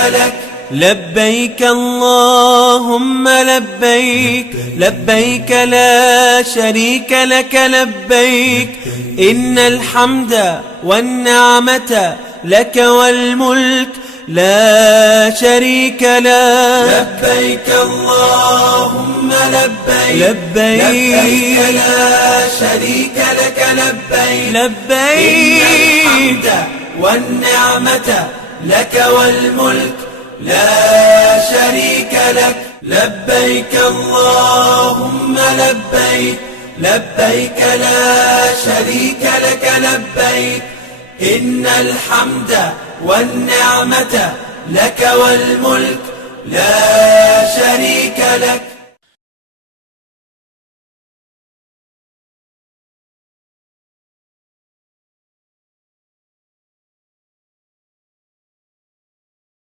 لك. لبيك اللهم لبيك، لبيك لا شريك لك لبيك، إن الحمد والنعمة لك والملك لا شريك لك. لبيك اللهم لبيك، لبيك لا شريك لك لبيك، لبيك إن الحمد والنعمة لك والملك لا شريك لك. لبيك اللهم لبيك، لبيك لا شريك لك لبيك، إن الحمد والنعمة لك والملك لا شريك لك.